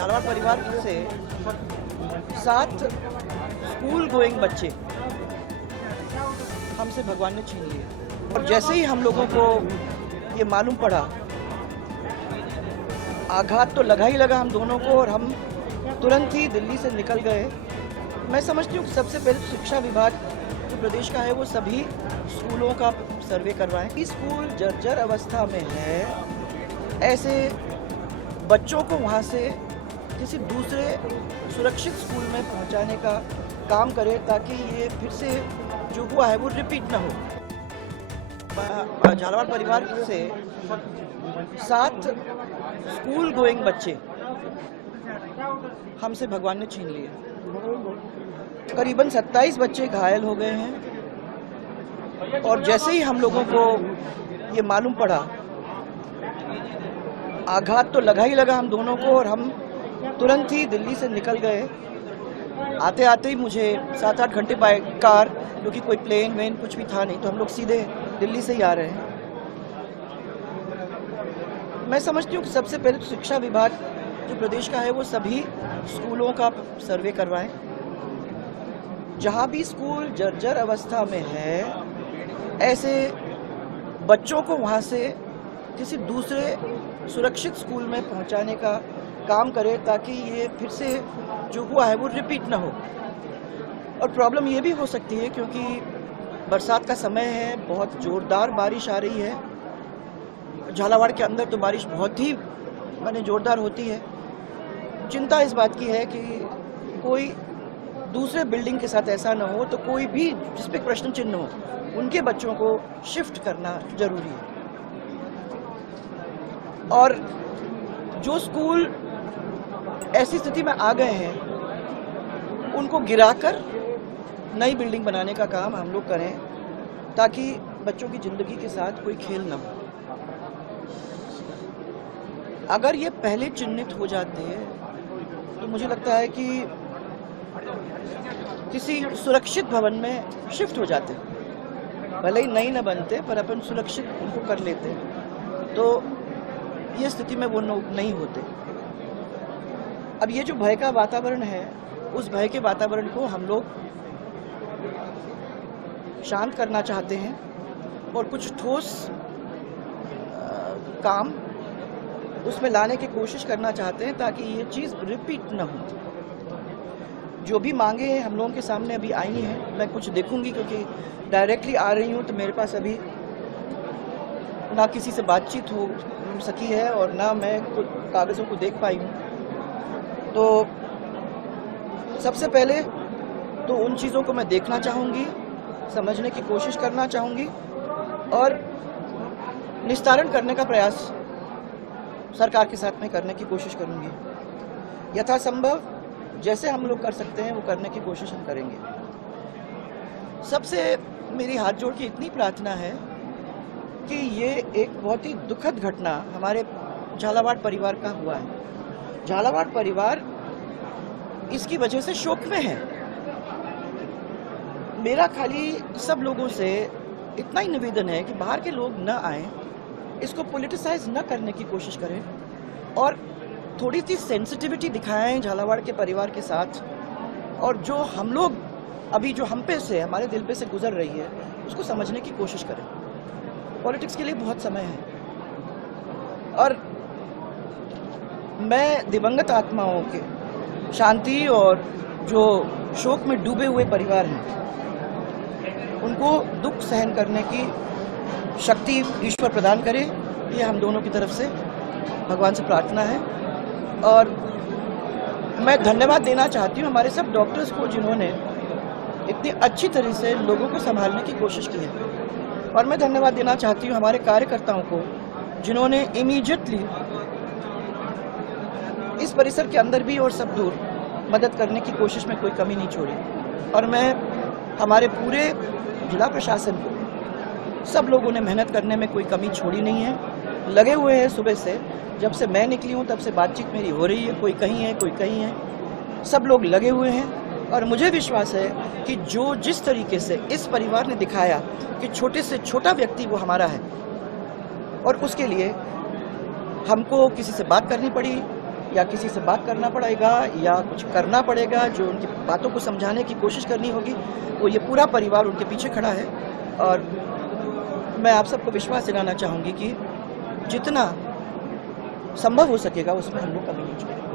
झालावाड़ परिवार से 7 school going बच्चे हमसे भगवान ने छीन लिए। और जैसे ही हम लोगों को ये मालूम पड़ा, आघात तो लगा ही लगा हम दोनों को, और हम तुरंत ही दिल्ली से निकल गए। मैं समझती हूँ कि सबसे पहले शिक्षा विभाग जो प्रदेश का है वो सभी स्कूलों का सर्वे करवाएं। स्कूल जर्जर अवस्था में है, ऐसे बच्चों को वहाँ से किसी दूसरे सुरक्षित स्कूल में पहुँचाने का काम करे, ताकि ये फिर से जो हुआ है वो रिपीट ना हो। झालावाड़ परिवार से 7 स्कूल गोइंग बच्चे हमसे भगवान ने छीन लिए। करीबन 27 बच्चे घायल हो गए हैं, और जैसे ही हम लोगों को ये मालूम पड़ा, आघात तो लगा ही लगा हम दोनों को, और हम तुरंत ही दिल्ली से निकल गए। आते आते ही मुझे 7-8 घंटे बाय कार, क्योंकि कोई प्लेन वेन कुछ भी था नहीं, तो हम लोग सीधे दिल्ली से ही आ रहे हैं। मैं समझती हूँ कि सबसे पहले तो शिक्षा विभाग जो प्रदेश का है वो सभी स्कूलों का सर्वे करवाएं। जहाँ भी स्कूल जर्जर अवस्था में है, ऐसे बच्चों को वहाँ से किसी दूसरे सुरक्षित स्कूल में पहुँचाने का काम करे, ताकि ये फिर से जो हुआ है वो रिपीट ना हो। और प्रॉब्लम ये भी हो सकती है क्योंकि बरसात का समय है, बहुत ज़ोरदार बारिश आ रही है। झालावाड़ के अंदर तो बारिश बहुत ही ज़ोरदार होती है। चिंता इस बात की है कि कोई दूसरे बिल्डिंग के साथ ऐसा ना हो, तो कोई भी जिस पे प्रश्न चिन्ह हो, उनके बच्चों को शिफ्ट करना जरूरी है। और जो स्कूल ऐसी स्थिति में आ गए हैं, उनको गिराकर नई बिल्डिंग बनाने का काम हम लोग करें, ताकि बच्चों की ज़िंदगी के साथ कोई खेल ना हो। अगर ये पहले चिन्हित हो जाते हैं तो मुझे लगता है कि किसी सुरक्षित भवन में शिफ्ट हो जाते, भले ही नई न बनते, पर अपन सुरक्षित उनको कर लेते, तो ये स्थिति में वो नहीं होते। अब ये जो भय का वातावरण है, उस भय के वातावरण को हम लोग शांत करना चाहते हैं, और कुछ ठोस काम उसमें लाने की कोशिश करना चाहते हैं, ताकि ये चीज़ रिपीट ना हो। जो भी मांगे हैं हम लोगों के सामने अभी आई हैं, मैं कुछ देखूंगी, क्योंकि डायरेक्टली आ रही हूँ तो मेरे पास अभी ना किसी से बातचीत हो सकी है, और ना मैं कुछ कागज़ों को देख पाई हूँ। तो सबसे पहले तो उन चीज़ों को मैं देखना चाहूँगी, समझने की कोशिश करना चाहूँगी, और निस्तारण करने का प्रयास सरकार के साथ में करने की कोशिश करूँगी। यथासंभव जैसे हम लोग कर सकते हैं वो करने की कोशिश हम करेंगे। सबसे मेरी हाथ जोड़ के इतनी प्रार्थना है कि ये एक बहुत ही दुखद घटना हमारे झालावाड़ परिवार का हुआ है। झालावाड़ परिवार इसकी वजह से शोक में है। मेरा खाली सब लोगों से इतना ही निवेदन है कि बाहर के लोग न आएं, इसको पॉलिटिसाइज न करने की कोशिश करें, और थोड़ी सी सेंसिटिविटी दिखाएं झालावाड़ के परिवार के साथ, और जो हम लोग अभी जो हम पे से, हमारे दिल पे से गुजर रही है, उसको समझने की कोशिश करें। पॉलिटिक्स के लिए बहुत समय है, और मैं दिवंगत आत्माओं के शांति और जो शोक में डूबे हुए परिवार हैं, उनको दुख सहन करने की शक्ति ईश्वर प्रदान करे, ये हम दोनों की तरफ से भगवान से प्रार्थना है। और मैं धन्यवाद देना चाहती हूँ हमारे सब डॉक्टर्स को, जिन्होंने इतनी अच्छी तरह से लोगों को संभालने की कोशिश की है। और मैं धन्यवाद देना चाहती हूँ हमारे कार्यकर्ताओं को, जिन्होंने इमीडिएटली इस परिसर के अंदर भी और सब दूर मदद करने की कोशिश में कोई कमी नहीं छोड़ी। और मैं हमारे पूरे जिला प्रशासन को, सब लोगों ने मेहनत करने में कोई कमी छोड़ी नहीं है, लगे हुए हैं। सुबह से जब से मैं निकली हूँ तब से बातचीत मेरी हो रही है, कोई कहीं है कोई कहीं है, सब लोग लगे हुए हैं। और मुझे विश्वास है कि जो जिस तरीके से इस परिवार ने दिखाया कि छोटे से छोटा व्यक्ति वो हमारा है, और उसके लिए हमको किसी से बात करनी पड़ी, या किसी से बात करना पड़ेगा या कुछ करना पड़ेगा, जो उनकी बातों को समझाने की कोशिश करनी होगी, वो ये पूरा परिवार उनके पीछे खड़ा है। और मैं आप सबको विश्वास दिलाना चाहूँगी कि जितना संभव हो सकेगा उसमें हम लोग कमी नहीं छोड़ेंगे।